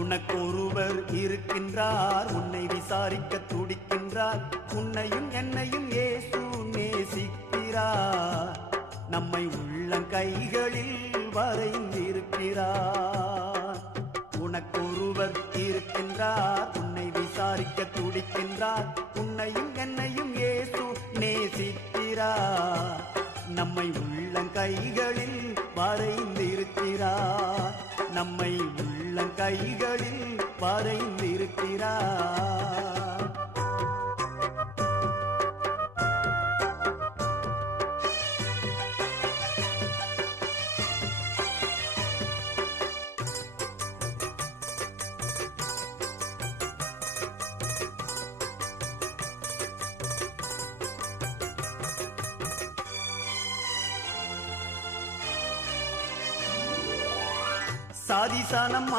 உனக்கொருவர் இருக்கின்றார், உன்னை விசாரிக்க துடிக்கின்றார். உன்னையும் என்னையும் இயேசு நேசிக்கிறார். நம்மை உள்ளங்கைகளில் வரைந்திருக்கிறார். உனக்கொருவர் இருக்கின்றார், உன்னை விசாரிக்க துடிக்கின்றார். உன்னையும் என்னையும் இயேசு நேசிக்கிறார். நம்மை உள்ளங்கைகளில் வரைந்திருக்கிறார். நம்மை உள்ளங்கைகளில் வரைந்திருக்கிறார். சாதிசானம்